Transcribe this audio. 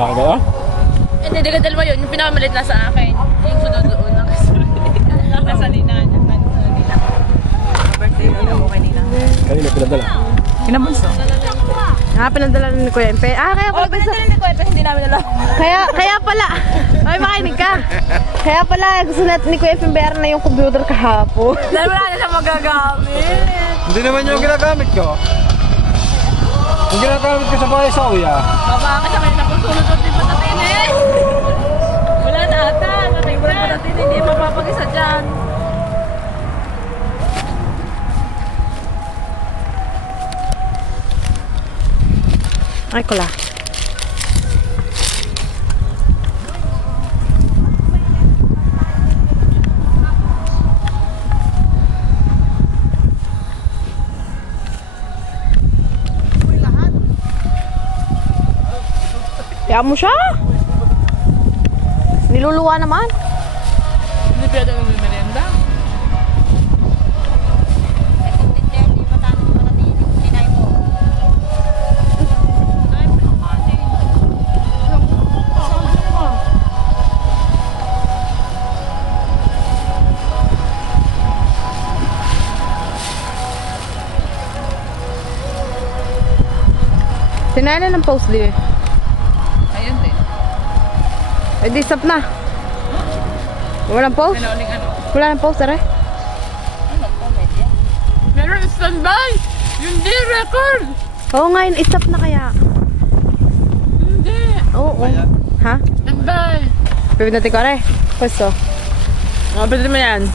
Wala ka gano'n? Hindi, dalawa yun. Yung pinakamalit na sa akin. Yung sunod doon. Nakasalina niya. Birthday na ako kanina. Kanina pinadala. Kinabunso. Pinadala ni Kuya Empe. Kaya pala. Pinadala ni Kuya, pero hindi namin alam. Kaya pala. Ay, makinig ka. Kaya pala, gusto natin ni Kuya Empe bayaran na yung computer kahapon. Dahil wala na siya magagamit. Hindi naman yung ginagamit ko. Yung ginagamit ko sa bahay sa uya. Baba ka siya kayo na kung sunod-sunod din patatin eh. Wala na ata. Natay-wala patatin. Hindi mapapag-isa dyan. Ay, kula. Kaya mo siya. Niluluwa naman. Hindi pwede yung merienda. Tinayan na ng post din. Ayun din. Eh di stop na. Walang post? Pinauling ano? Wala nang post, aray. Meron standby! Yung di record! Oo nga yun, stop na kaya. Hindi! Oo. Ha? Standby! Pwede natin ko, aray. Pwesto. Pwede mo yan.